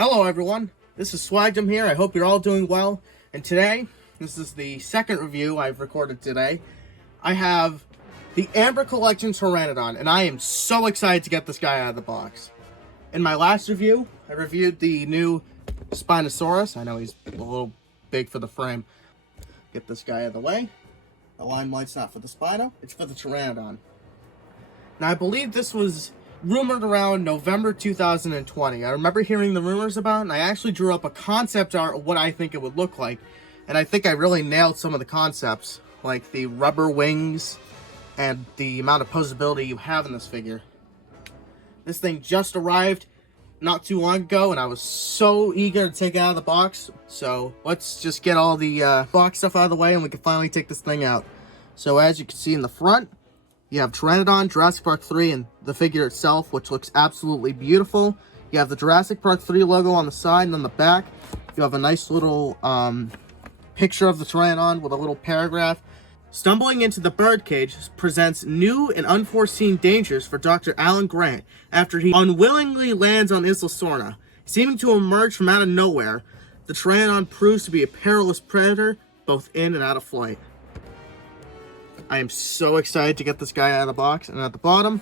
Hello everyone, this is Swagdom here. I hope you're all doing well. And today, this is the second review I've recorded today. I have the Amber Collection Pteranodon, and I am so excited to get this guy out of the box. In my last review, I reviewed the new Spinosaurus. I know he's a little big for the frame. Get this guy out of the way. The limelight's not for the Spino, it's for the Pteranodon. Now I believe this was rumored around November 2020. I remember hearing the rumors about it, and I actually drew up a concept art of what I think it would look like. And I think I really nailed some of the concepts, like the rubber wings and the amount of posability you have in this figure. This thing just arrived not too long ago, and I was so eager to take it out of the box. So let's just get all the box stuff out of the way, and we can finally take this thing out. So as you can see in the front, you have Pteranodon, Jurassic Park 3, and the figure itself, which looks absolutely beautiful. You have the Jurassic Park 3 logo on the side, and on the back, you have a nice little picture of the Pteranodon with a little paragraph. Stumbling into the birdcage presents new and unforeseen dangers for Dr. Alan Grant after he unwillingly lands on Isla Sorna. Seeming to emerge from out of nowhere, the Pteranodon proves to be a perilous predator, both in and out of flight. I am so excited to get this guy out of the box. And at the bottom,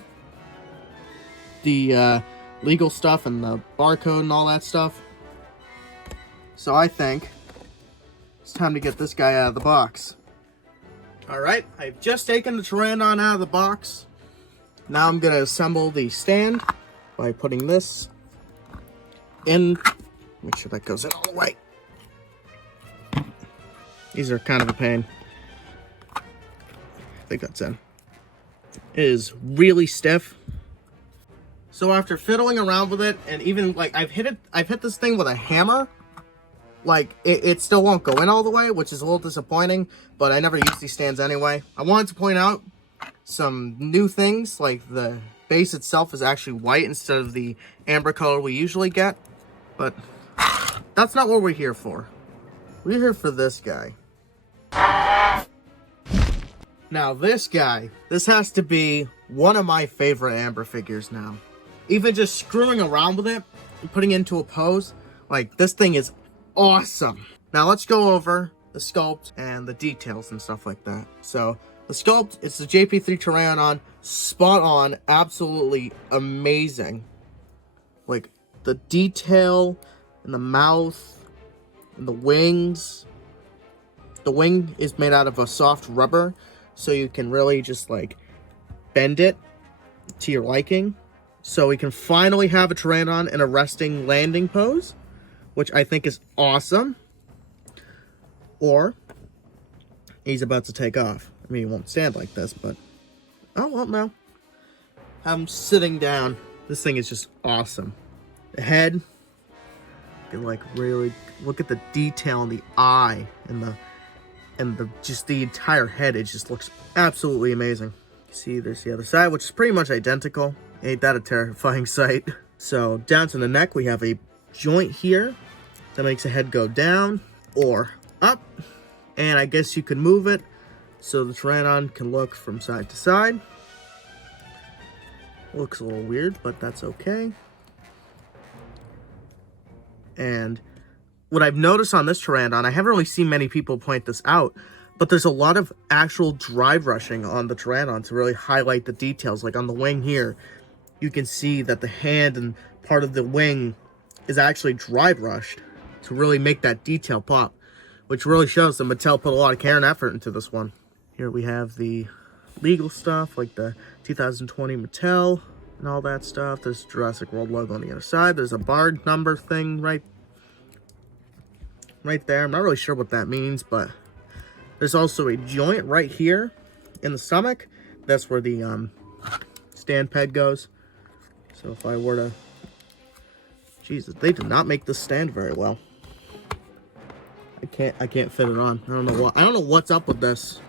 the legal stuff and the barcode and all that stuff. So I think it's time to get this guy out of the box. Alright, I've just taken the Pteranodon out of the box. Now I'm going to assemble the stand by putting this in. Make sure that goes in all the way. These are kind of a pain. I think that's in. It is really stiff. So after fiddling around with it, and even like I've hit this thing with a hammer, like it still won't go in all the way, which is a little disappointing, but I never use these stands anyway. I wanted to point out some new things, like the base itself is actually white instead of the amber color we usually get, but that's not what we're here for. We're here for this guy. Now this guy, this has to be one of my favorite Amber figures now. Even just screwing around with it and putting it into a pose, like this thing is awesome. Now let's go over the sculpt and the details and stuff like that. So the sculpt, it's the JP3 Pteranodon, spot on, absolutely amazing. Like the detail in the mouth and the wings. The wing is made out of a soft rubber, so you can really just like bend it to your liking. So we can finally have a Pteranodon in a resting landing pose, which I think is awesome. Or he's about to take off. I mean, he won't stand like this, but oh well, no. I'm sitting down. This thing is just awesome. The head, you can like really look at the detail in the eye and the just the entire head. It just looks absolutely amazing. See, there's the other side, which is pretty much identical. Ain't that a terrifying sight? So down to the neck, we have a joint here that makes the head go down or up, and I guess you can move it so the Pteranodon can look from side to side. Looks a little weird, but that's okay. And what I've noticed on this Pteranodon, I haven't really seen many people point this out, but there's a lot of actual dry brushing on the Pteranodon to really highlight the details. Like on the wing here, you can see that the hand and part of the wing is actually dry brushed to really make that detail pop, which really shows that Mattel put a lot of care and effort into this one. Here we have the legal stuff, like the 2020 Mattel and all that stuff. There's the Jurassic World logo on the other side. There's a barred number thing right there. I'm not really sure what that means, but there's also a joint right here in the stomach. That's where the stand peg goes. So if I were to, Jesus, they did not make this stand very well. I can't fit it on. I don't know what's up with this,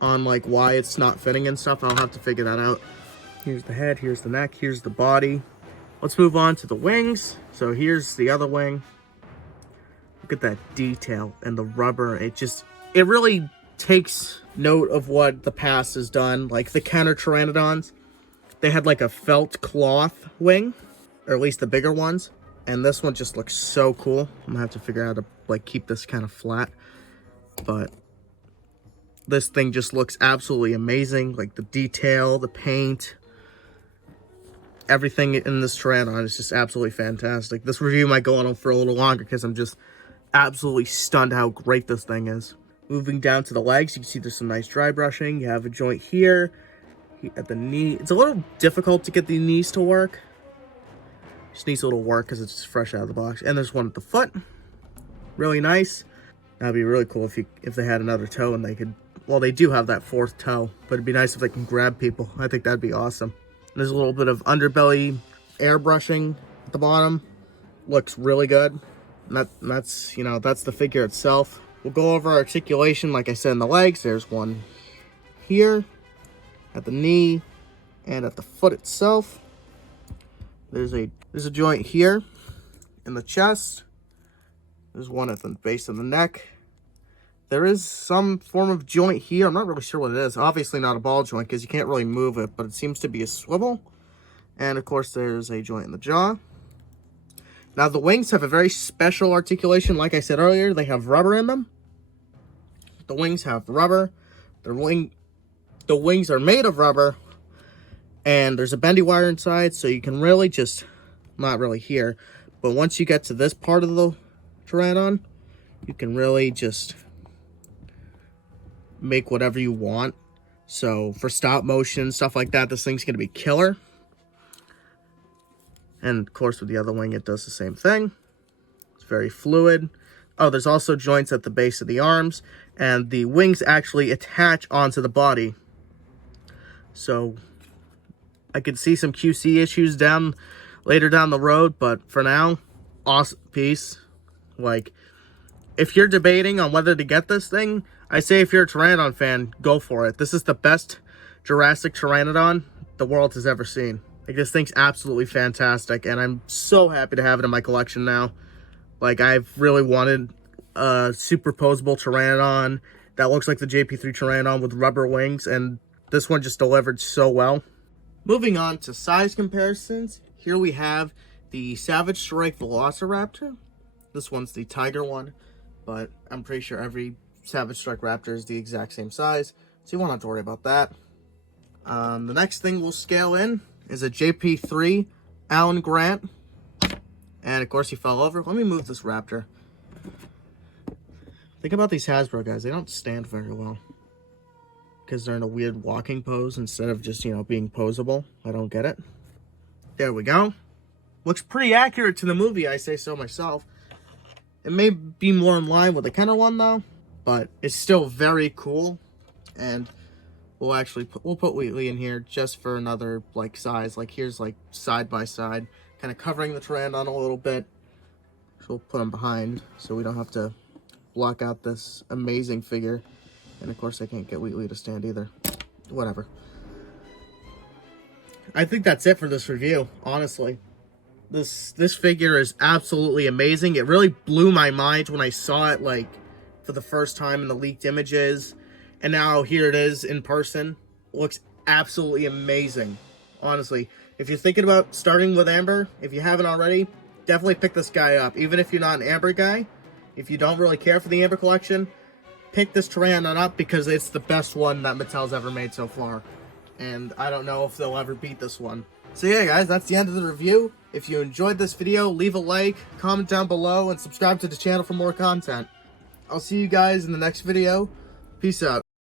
on like why it's not fitting and stuff. I'll have to figure that out. Here's the head, here's the neck, here's the body. Let's move on to the wings. So here's the other wing. Look at that detail and the rubber. It really takes note of what the past has done. Like the Kenner Pteranodons, they had like a felt cloth wing, or at least the bigger ones. And this one just looks so cool. I'm gonna have to figure out how to like keep this kind of flat. But this thing just looks absolutely amazing. Like the detail, the paint, everything in this Pteranodon is just absolutely fantastic. This review might go on for a little longer because I'm just absolutely stunned how great this thing is. Moving down to the legs, you can see there's some nice dry brushing. You have a joint here at the knee. It's a little difficult to get the knees to work. Just needs a little work because it's just fresh out of the box. And there's one at the foot. Really nice. That'd be really cool if they had another toe and they could, well, they do have that fourth toe, but it'd be nice if they can grab people. I think that'd be awesome. There's a little bit of underbelly airbrushing at the bottom. Looks really good. And that's, you know, that's the figure itself. We'll go over articulation, like I said, in the legs. There's one here at the knee and at the foot itself. There's a joint here in the chest. There's one at the base of the neck. There is some form of joint here. I'm not really sure what it is. Obviously not a ball joint because you can't really move it, but it seems to be a swivel. And of course there's a joint in the jaw. Now the wings have a very special articulation. Like I said earlier, they have rubber in them. The wings have rubber. The wings are made of rubber. And there's a bendy wire inside, so you can really just, not really here, but once you get to this part of the Pteranodon, you can really just make whatever you want. So for stop motion, stuff like that, this thing's going to be killer. And of course with the other wing, it does the same thing. It's very fluid. Oh, there's also joints at the base of the arms, and the wings actually attach onto the body. So I could see some QC issues later down the road, but for now, awesome piece. Like, if you're debating on whether to get this thing, I say if you're a Pteranodon fan, go for it. This is the best Jurassic Pteranodon the world has ever seen. Like, this thing's absolutely fantastic, and I'm so happy to have it in my collection now. Like, I've really wanted a superposable Pteranodon that looks like the JP3 Pteranodon with rubber wings, and this one just delivered so well. Moving on to size comparisons, here we have the Savage Strike Velociraptor. This one's the tiger one, but I'm pretty sure every Savage Strike Raptor is the exact same size, so you won't have to worry about that. The next thing we'll scale in is a JP3 Alan Grant. And of course he fell over. Let me move this raptor. Think about these Hasbro guys. They don't stand very well, because they're in a weird walking pose instead of just, you know, being posable. I don't get it. There we go. Looks pretty accurate to the movie, I say so myself. It may be more in line with the Kenner one though, but it's still very cool. And we'll put Wheatley in here just for another like size. Like here's like side by side, kind of covering the Pteranodon a little bit. So we'll put him behind so we don't have to block out this amazing figure. And of course I can't get Wheatley to stand either. Whatever. I think that's it for this review, honestly. This figure is absolutely amazing. It really blew my mind when I saw it like for the first time in the leaked images. And now here it is in person. Looks absolutely amazing. Honestly, if you're thinking about starting with Amber, if you haven't already, definitely pick this guy up. Even if you're not an Amber guy, if you don't really care for the Amber collection, pick this Pteranodon up because it's the best one that Mattel's ever made so far. And I don't know if they'll ever beat this one. So yeah, guys, that's the end of the review. If you enjoyed this video, leave a like, comment down below, and subscribe to the channel for more content. I'll see you guys in the next video. Peace out.